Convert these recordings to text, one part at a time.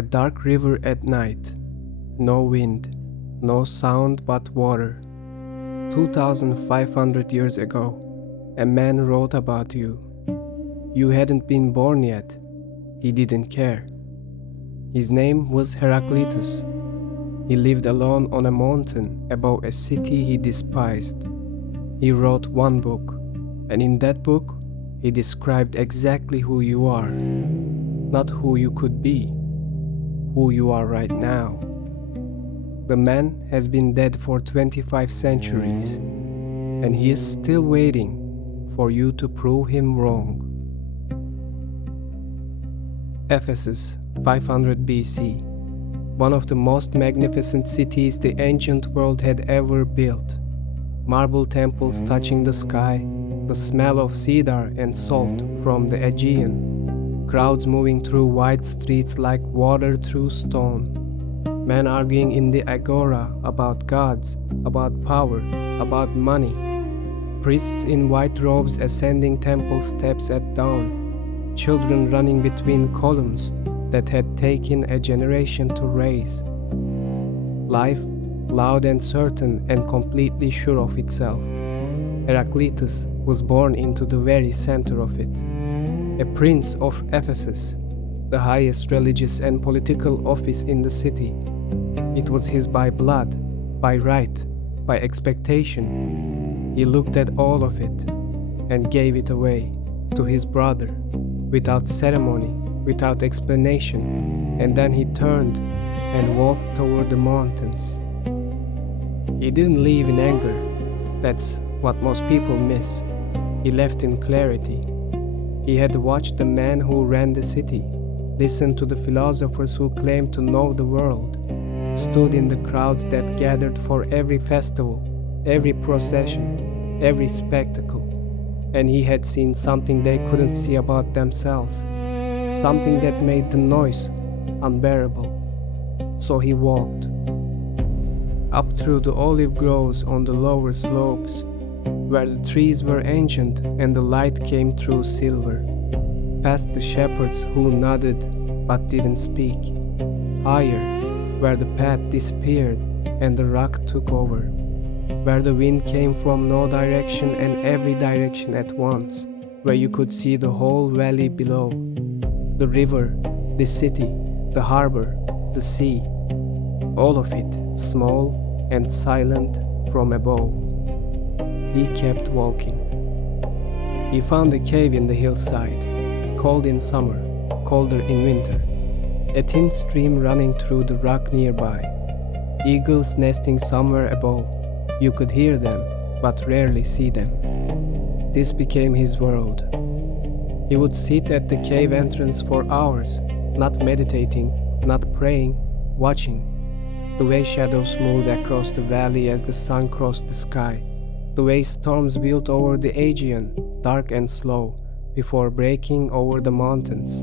A dark river at night. No wind, no sound but water. 2,500 years ago, a man wrote about you. You hadn't been born yet. He didn't care. His name was Heraclitus. He lived alone on a mountain above a city he despised. He wrote one book, and in that book, he described exactly who you are. Not who you could be, who you are right now. The man has been dead for 25 centuries, and he is still waiting for you to prove him wrong. Ephesus, 500 BC, one of the most magnificent cities the ancient world had ever built. Marble temples touching the sky, the smell of cedar and salt from the Aegean, crowds moving through wide streets like water through stone, men arguing in the agora about gods, about power, about money, priests in white robes ascending temple steps at dawn, children running between columns that had taken a generation to raise. Life, loud and certain and completely sure of itself. Heraclitus was born into the very center of it. A prince of Ephesus, the highest religious and political office in the city. It was his by blood, by right, by expectation. He looked at all of it and gave it away to his brother, without ceremony, without explanation, and then he turned and walked toward the mountains. He didn't leave in anger. That's what most people miss. He left in clarity. He had watched the man who ran the city, listened to the philosophers who claimed to know the world, stood in the crowds that gathered for every festival, every procession, every spectacle, and he had seen something they couldn't see about themselves, something that made the noise unbearable. So he walked up through the olive groves on the lower slopes, where the trees were ancient and the light came through silver, past the shepherds who nodded but didn't speak, higher, where the path disappeared and the rock took over, where the wind came from no direction and every direction at once, where you could see the whole valley below, the river, the city, the harbor, the sea, all of it small and silent from above. He kept walking. He found a cave in the hillside, cold in summer, colder in winter. A thin stream running through the rock nearby. Eagles nesting somewhere above. You could hear them, but rarely see them. This became his world. He would sit at the cave entrance for hours, not meditating, not praying, watching. The way shadows moved across the valley as the sun crossed the sky. The way storms built over the Aegean, dark and slow, before breaking over the mountains.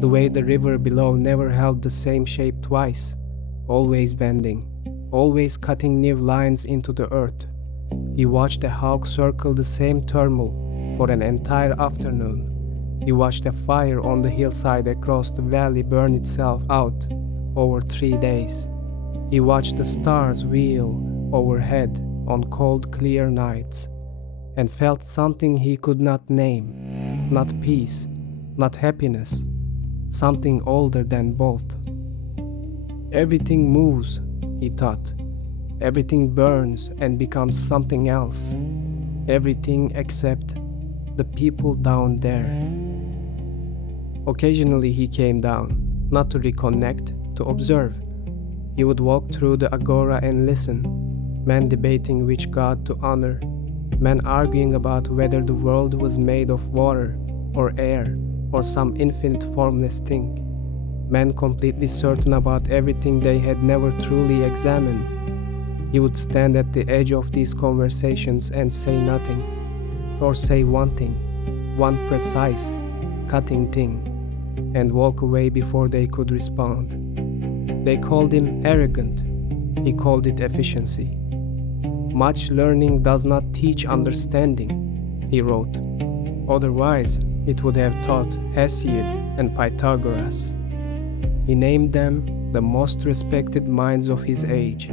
The way the river below never held the same shape twice, always bending, always cutting new lines into the earth. He watched a hawk circle the same turmoil for an entire afternoon. He watched a fire on the hillside across the valley burn itself out over 3 days. He watched the stars wheel overhead on cold, clear nights, and felt something he could not name, not peace, not happiness, something older than both. Everything moves, he thought. Everything burns and becomes something else. Everything except the people down there. Occasionally he came down, not to reconnect, to observe. He would walk through the agora and listen, men debating which god to honor, men arguing about whether the world was made of water or air or some infinite formless thing, men completely certain about everything they had never truly examined. He would stand at the edge of these conversations and say nothing, or say one thing, one precise, cutting thing, and walk away before they could respond. They called him arrogant. He called it efficiency. Much learning does not teach understanding, he wrote. Otherwise, it would have taught Hesiod and Pythagoras. He named them the most respected minds of his age,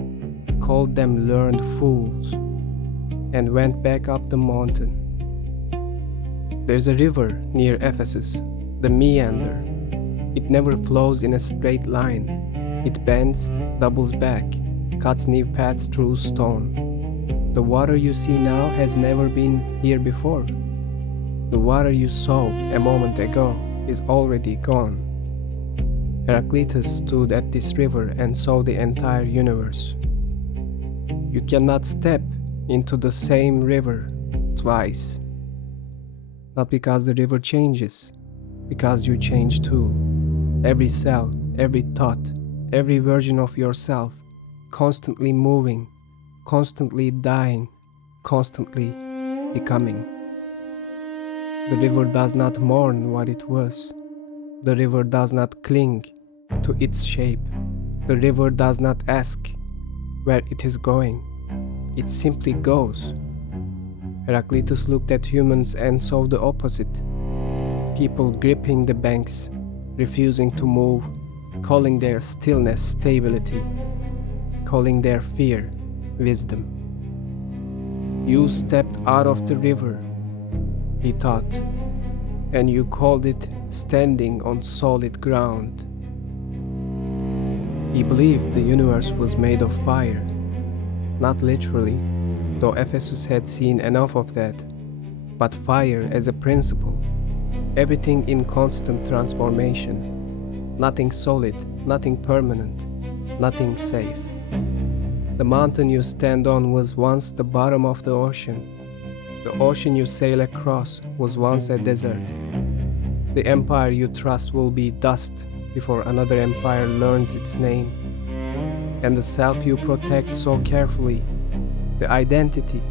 called them learned fools, and went back up the mountain. There's a river near Ephesus, the Meander. It never flows in a straight line. It bends, doubles back, cuts new paths through stone. The water you see now has never been here before. The water you saw a moment ago is already gone. Heraclitus stood at this river and saw the entire universe. You cannot step into the same river twice. Not because the river changes, because you change too. Every cell, every thought, every version of yourself, constantly moving, constantly dying, constantly becoming. The river does not mourn what it was. The river does not cling to its shape. The river does not ask where it is going. It simply goes. Heraclitus looked at humans and saw the opposite. People gripping the banks, refusing to move, calling their stillness stability, calling their fear wisdom. You stepped out of the river, he thought, and you called it standing on solid ground. He believed the universe was made of fire, not literally, though Ephesus had seen enough of that, but fire as a principle, everything in constant transformation, nothing solid, nothing permanent, nothing safe. The mountain you stand on was once the bottom of the ocean. The ocean you sail across was once a desert. The empire you trust will be dust before another empire learns its name. And the self you protect so carefully, the identity,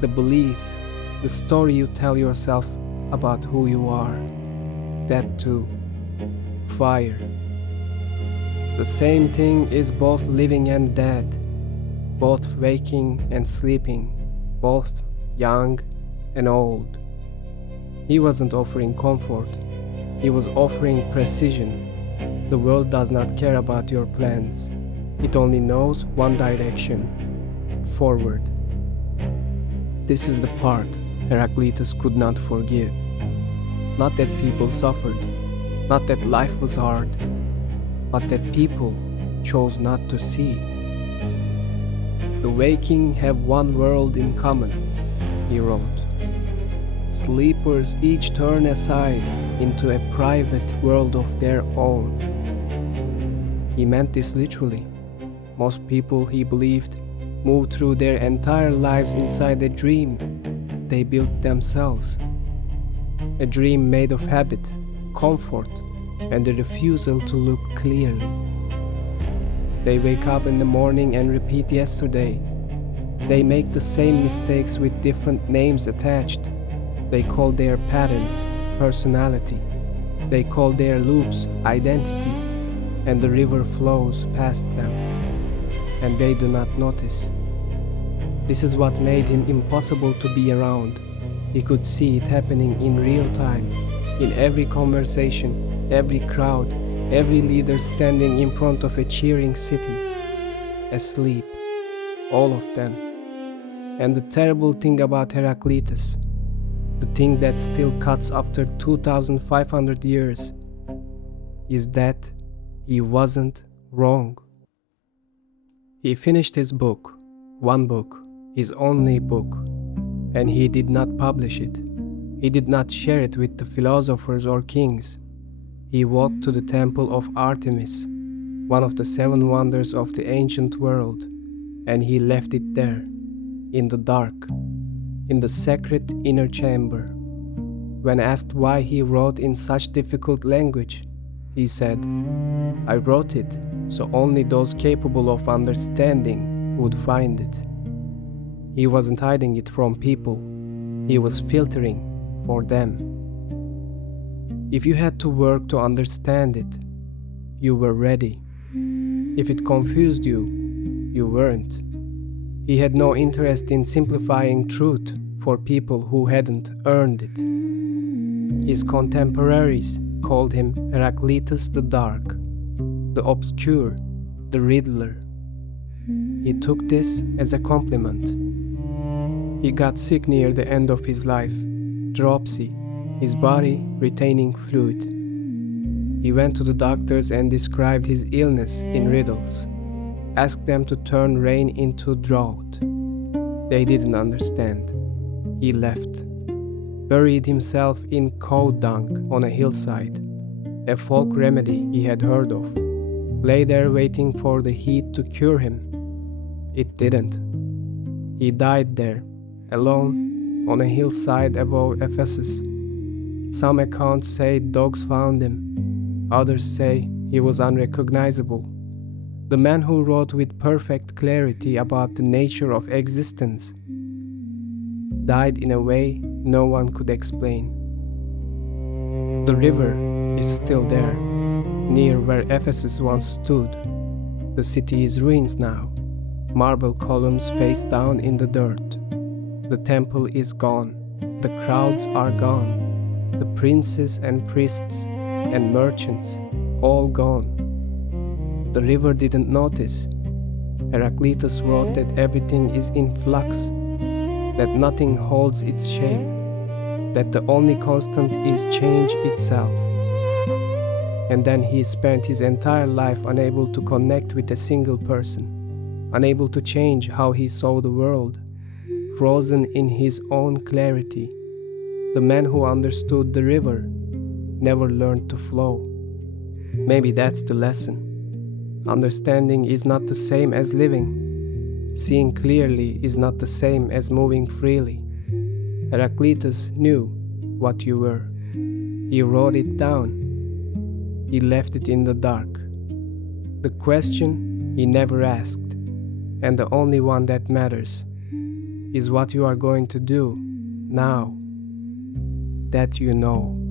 the beliefs, the story you tell yourself about who you are, that too, fire. The same thing is both living and dead, both waking and sleeping, both young and old. He wasn't offering comfort, he was offering precision. The world does not care about your plans. It only knows one direction, forward. This is the part Heraclitus could not forgive. Not that people suffered, not that life was hard, but that people chose not to see. The waking have one world in common, he wrote. Sleepers each turn aside into a private world of their own. He meant this literally. Most people, he believed, move through their entire lives inside a dream they built themselves. A dream made of habit, comfort, and the refusal to look clearly. They wake up in the morning and repeat yesterday. They make the same mistakes with different names attached. They call their patterns personality. They call their loops identity, and the river flows past them, and they do not notice. This is what made him impossible to be around. He could see it happening in real time, in every conversation, every crowd, every leader standing in front of a cheering city, asleep, all of them. And the terrible thing about Heraclitus, the thing that still cuts after 2,500 years, is that he wasn't wrong. He finished his book, one book, his only book, and he did not publish it. He did not share it with the philosophers or kings. He walked to the temple of Artemis, one of the 7 wonders of the ancient world, and he left it there, in the dark, in the sacred inner chamber. When asked why he wrote in such difficult language, he said, "I wrote it so only those capable of understanding would find it." He wasn't hiding it from people, he was filtering for them. If you had to work to understand it, you were ready. If it confused you, you weren't. He had no interest in simplifying truth for people who hadn't earned it. His contemporaries called him Heraclitus the Dark. the obscure, the riddler. He took this as a compliment. He got sick near the end of his life, dropsy, his body retaining fluid. He went to the doctors and described his illness in riddles, asked them to turn rain into drought. They didn't understand. He left, buried himself in cow dung on a hillside, a folk remedy he had heard of, lay there waiting for the heat to cure him. It didn't. He died there, alone, on a hillside above Ephesus. Some accounts say dogs found him. Others say he was unrecognizable. The man who wrote with perfect clarity about the nature of existence died in a way no one could explain. The river is still there, near where Ephesus once stood. The city is ruins now, marble columns face down in the dirt. The temple is gone, the crowds are gone, the princes and priests and merchants all gone. The river didn't notice. Heraclitus wrote that everything is in flux, that nothing holds its shape, that the only constant is change itself. And then he spent his entire life unable to connect with a single person, unable to change how he saw the world, frozen in his own clarity. The man who understood the river never learned to flow. Maybe that's the lesson. Understanding is not the same as living. Seeing clearly is not the same as moving freely. Heraclitus knew what you were. He wrote it down. He left it in the dark. The question he never asked, and the only one that matters, is what you are going to do now that you know.